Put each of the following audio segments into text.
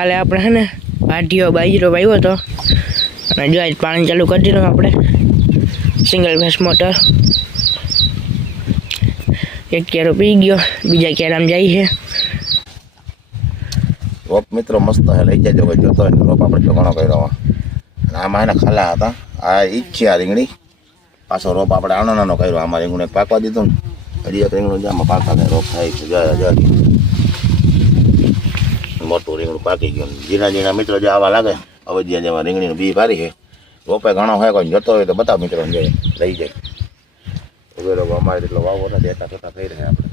કાલે આપણે હે ને ભાટીઓ બાજરો વાવ્યો હતો અને જો આજ પાણી ચાલુ કરી દીધું આપણે સિંગલ ફેસ મોટર એક કેરો પી ગયો બીજા કેરામાં જાય છે રોપ મિત્રો મસ્ત હે લઈ જજો ભાઈ જોતો હોય રોપ આપણે જો ઘણો કર્યો અને આમાં એને ખાલા હતા આ ઈચ્છે આ રીંગણી પાછો રોપ આપણે આનો નાનો કર્યો આમાં રીંગણે પાકવા દીધું ને હજી એક રીંગણું જામાં પાકવા દે રોપ થાય છે જય મોટું રીંગણું પાકી ગયું ઝીણા ઝીણા મિત્રો જે આવા લાગે હવે જ્યાં જેમાં રીંગણીનું બી ભારી છે રોપે ઘણો હોય કોઈ જતો હોય તો બતાવ મિત્રો લઈ જાય ઉભેરો અમારે એટલો વાવો નથી એટલા થતા થઈ રહ્યા આપણે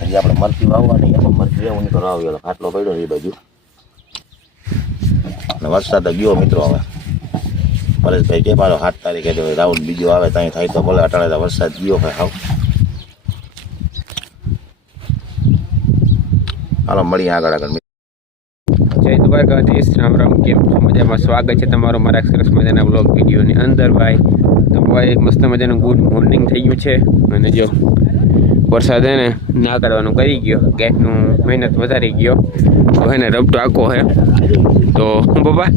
હજી આપણે મરચી વાવવાની એમાં મરચી એવું નહીં તો વાવ્યો ખાટલો પડ્યો એ બાજુ અને વરસાદ ગયો મિત્રો હવે પરેશભાઈ કે મારો 7 તારીખે તો રાઉન્ડ બીજો આવે ત્યાં થાય તો બોલે અટાણે વરસાદ ગયો હોય હાવ હાલો મળીએ આગળ જય દ્વારકાધીશ રામ રામ કેમ છો મજામાં સ્વાગત છે તમારો મારા સરસ મજાના બ્લોગ વિડીયોની અંદર ભાઈ તો ભાઈ એક મસ્ત મજાનું ગુડ મોર્નિંગ થઈ ગયું છે અને જો વરસાદ હે ને ના કરવાનું કરી ગયો ગેસનું મહેનત વધારી ગયો તો હે ને રબટો આખો હે તો હું પપ્પા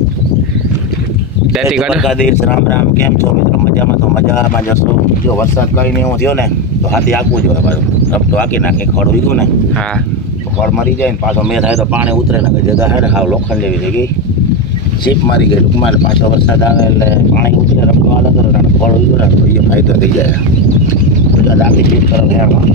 દાંતી દ્વારકાધીશ રામ રામ કેમ છો મિત્રો મજામાં તો મજામાં જશો જો વરસાદ કરીને એવું થયો ને તો હાથી આખવું જોઈએ પાછું રબટો આખી નાખે ખડ વીગું ને હા ખડ મરી જાય ને પાછો મેં થાય તો પાણી ઉતરે ને જગા હે ને હાવ લોખંડ જેવી થઈ ગઈ સીપ મારી ગઈ ટૂંકમાં પાછો વરસાદ આવે એટલે પાણી ઉતરે રબટો અલગ કરે અને ખડ વીગું તો એ ફાયદો થઈ જાય બધા દાંતી ફીટ કરો હેરમાં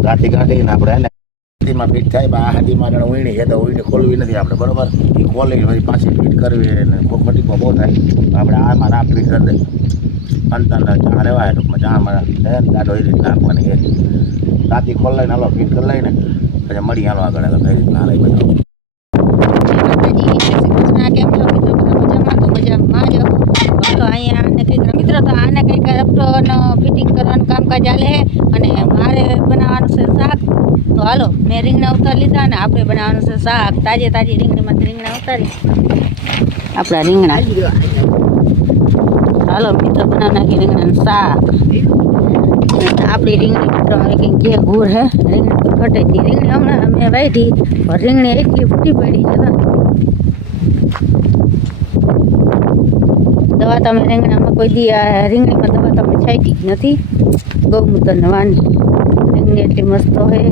દાંતી કાઢીને આપણે એને હાથીમાં ફીટ થાય આ હાથીમાં જાણે વીણી છે તો વીણી ખોલવી નથી આપણે બરોબર એ ખોલી પછી પાછી ફીટ કરવી અને ખોટીમાં બહુ થાય આપણે આમાં ના ફીટ કરી દઈએ અંતરના ચા રહેવાય ટૂંકમાં ચામાં દાડો એ રીતે નાખવાની છે દાંતી ખોલ લઈને હાલો ફીટ કરી લઈને પછી મળી હાલો આગળ કઈ રીતના લઈ બધા મિત્રો તો આને કંઈક રબટોનો ફિટિંગ કરવાનું કામકાજ ચાલે છે અને મારે બનાવવાનું છે શાક તો હાલો મેં રીંગણા ઉતારી લીધા અને આપણે બનાવવાનું છે શાક તાજી રીંગણીમાંથી રીંગણા ઉતારી આપણા રીંગણા હાલો મિત્રો બનાવી નાખી રીંગણાનું શાક આપણી રીંગણી મિત્રો હવે કંઈક જે ઘૂર હે રીંગણી તો ઘટે હતી રીંગણી હમણાં મેં વાઢી રીંગણી એટલી ફૂટી પડી છે દવા તમે રીંગણામાં કોઈ દી રીંગણીમાં દવા તમે છાંટી જ નથી ગૌમૂત્ર નવાની રીંગણી એટલી મસ્ત હોય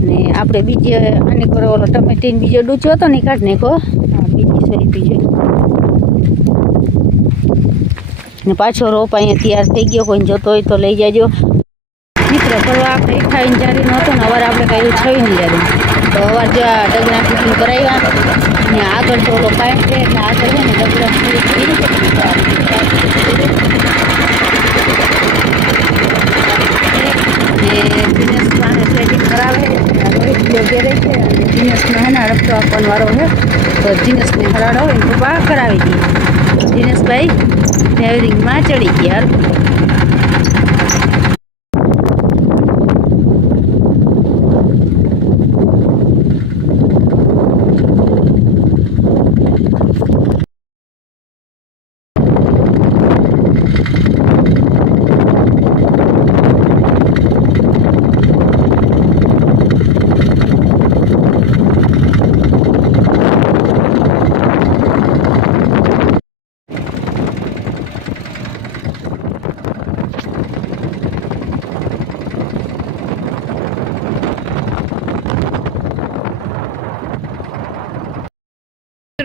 ને આપણે બીજે આની કરો ઓલો ટમેટીને બીજો ડૂચો હતો ને કાઢ નાખો બીજી સોઈ બીજો ને પાછો રોપ અહીંયા તૈયાર થઈ ગયો કોઈને જોતો હોય તો લઈ જાજો મિત્રો ફરવા આપણે એકઠાવીને જારી નહોતો ને અવાર આપણે કાંઈ છવીને જારી તો અવાર જો આ ડગલા ફિટિંગ કરાવ્યા ને આગળ તો ઓલો પાઇપ છે એટલે આગળ છે ને ડગલા ફિટિંગ દિનેશ પાને સેટિંગ કરાવે ઘેરે છે અને દિનેશનો હે ને રસ્તો આપવાનો વારો છે તો દિનેશને હરાડો હોય તો બહાર કરાવી દઈએ દિનેશભાઈ ડ્રાઇવિંગમાં ચડી ગયા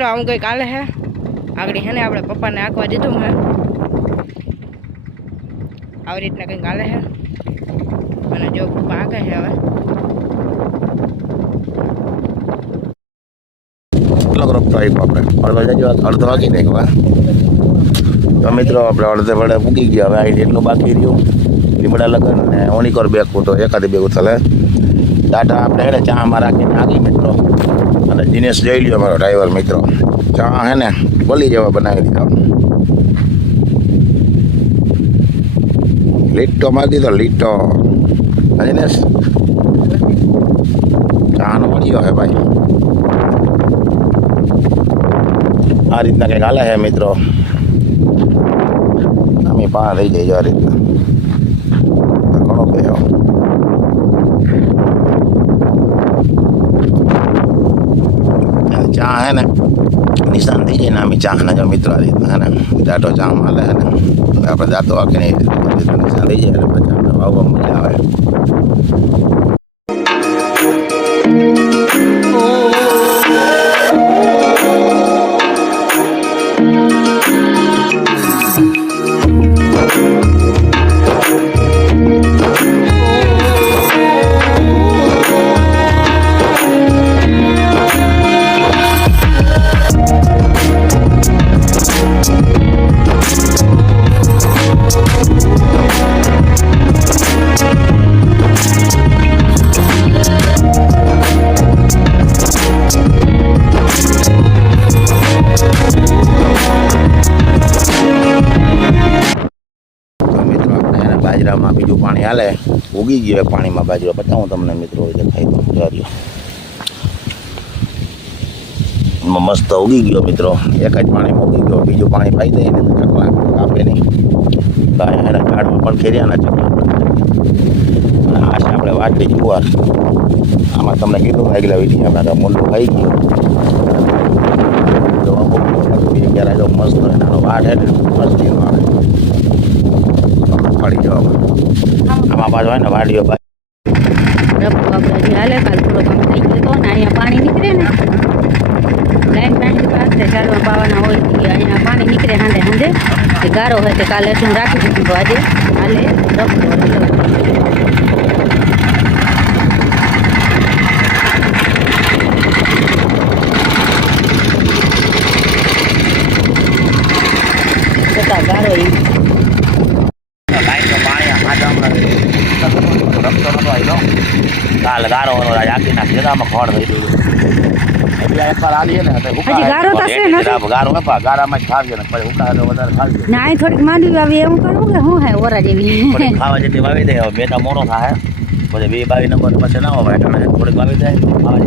આવું કંઈક હાલે હે આગળ હે ને આપણે પપ્પાને આંકવા દીધું હે આવી રીતના કંઈક હાલે હે અને જો પપ્પા આંકે છે હવે અડધો વાગી નાખ્યો તો મિત્રો આપણે અડધે વડે પૂકી ગયા હવે અહીં એટલું બાકી રહ્યું લીમડા લગન ને ઓનિકોર બેગ તો એકાદી બેગ થલે ટાટા આપણે એને ચામાં રાખીને આગી મિત્રો અને દિનેશ જોઈ લ્યો મારો ડ્રાઈવર મિત્રો ચા હે ને બોલી જેવા બનાવી દીધો લીટો મારી દીધો લીટો દિનેશ ચાનો મળ્યો હે ભાઈ આ રીતના કંઈક હાલે છે મિત્રો અમે પા થઈ જાય આ રીતના ઘણો કહેવો ગરમી ચા ને જો મિત્રો આ રીતના હે ને જાટો ચા હાલે હે ને આપણે જાતો આખી નહીં નિશાન થઈ જાય એટલે પછી આપણે વાવવા મજા આવે. બાજરામાં બીજું પાણી હાલે ઉગી ગયો પાણીમાં બાજરો બતાવું તમને મિત્રો દેખાય તો જોજો મસ્ત ઉગી ગયો મિત્રો એક જ પાણીમાં ઉગી ગયો બીજું પાણી પાઈ દઈએ ને તો ચકલા કાપે નહીં તો એના ઝાડમાં પણ ખેર્યા ચકલા અને આ છે આપણે વાટલી જુવાર આમાં તમને કીધું આગલા વિડીયો આપણે મોટું ખાઈ ગયું ક્યારે જો મસ્ત એનો વાટ હે ને મસ્તી આવે પડી જવામાં આમાં પાછો હોય ને વાડીઓ આપણે હાલે કાલ થોડો કામ થઈ ગયો તો ને અહીંયા પાણી નીકળે ને લાઈન પાણી પાસે ચાલવા પાવાના હોય અહીંયા પાણી નીકળે હાંડે હાંડે તે ગારો હોય તે કાલે એટલું રાખી દીધું તો આજે હાલે ગારો કાલ ગારો આખી નાખી આમાં ખોડ થઈ ગયું એટલે એકવાર આલીએ ને ગારો થશે ને ગારો ગારામાં જ ખાવીએ ને પછી ઉકાળે તો વધારે ખાવીએ ના અહીં થોડીક માંડવી આવી એવું કરવું કે શું હે ઓરા જેવી ખાવા જેટલી વાવી દે બેટા મોડો થાય પછી 22 નંબર પછી ના હોય થોડીક વાવી દે ખાવા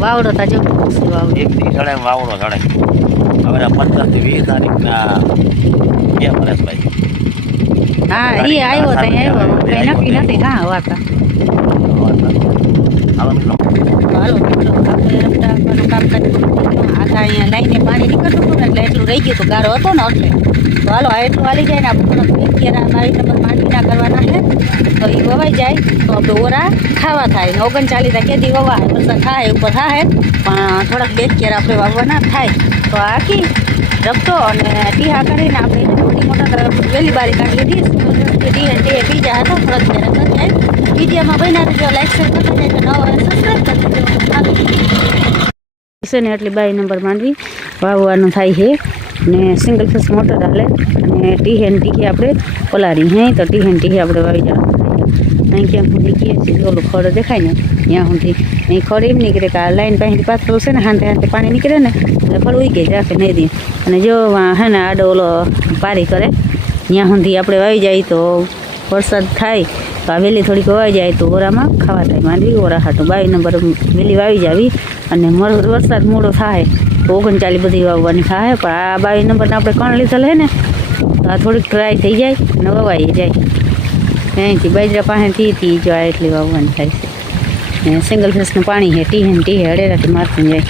વાવડો તાજો એક દી સડે વાવડો સડે હવે 15 થી 20 તારીખના કે પરેશભાઈ હા એ આવ્યો ત્યાં આવ્યો કઈ નક્કી નથી હા વાત હાલો મિત્રો આપણે રમવાનું કામ કરી આખા અહીંયા લાઈને પાણી નીકળતું હતું ને એટલે એટલું રહી ગયું હતું ગારો હતો ને એટલે તો હાલો એટલું હાલી જાય ને આપણે 22 નંબર માંડવી ના કરવાના છે તો એ વવાઈ જાય તો આપણે ઓરા ખાવા થાય ને 39 કેદી વવાય વરસાદ થાય ઉપર થાય પણ થોડાક 2 કેરા આપણે વાવવાના થાય તો આખી રમતો અને ટીહા કરીને આપણે મોટી મોટા વહેલી બારી કાઢી લીધી બીજા હતા થોડાક ક્યારેક કરી જાય વિડીયોમાં બન્યા જો લાઈક શેર કરતા જાય તો નવા સબસ્ક્રાઈબ કરી છે ને એટલી 22 નંબર માંડવી વાવવાનું થાય છે ને સિંગલ ફેસ મોટર હાલે અને ટીહે ને ટીહે આપણે પલારી હે તો ટીહે ને ટીહે આપણે વાવી જવાનું અહીં ક્યાં સુધી કહીએ છીએ ઓલું ખડ દેખાય ને ત્યાં સુધી અહીં ખડ એમ નીકળે કે આ લાઈન પાસેથી પાથરો છે ને હાંતે હાંતે પાણી નીકળે ને એટલે ખડ ઉઈ ગઈ રાખે નહીં દે અને જો હે ને આડો ઓલો પારી કરે ત્યાં સુધી આપણે વાવી જાય તો વરસાદ થાય તો આ વહેલી થોડીક વાવી જાય તો ઓરામાં ખાવા થાય માંડવી ઓરા હાટું 22 નંબર વહેલી વાવી જાવી અને વરસાદ મોડો થાય તો 39 બધી વાવવાની થાય પણ આ 22 નંબરના આપણે કણ લીધેલ હે ને તો આ થોડીક ડ્રાય થઈ જાય અને વવાઈ જાય અહીંથી બાજરા પાસેથી જો આ એટલી વાવવાની થાય છે સિંગલ ફેસનું પાણી છે ટીહે હળેરાથી મારતું જાય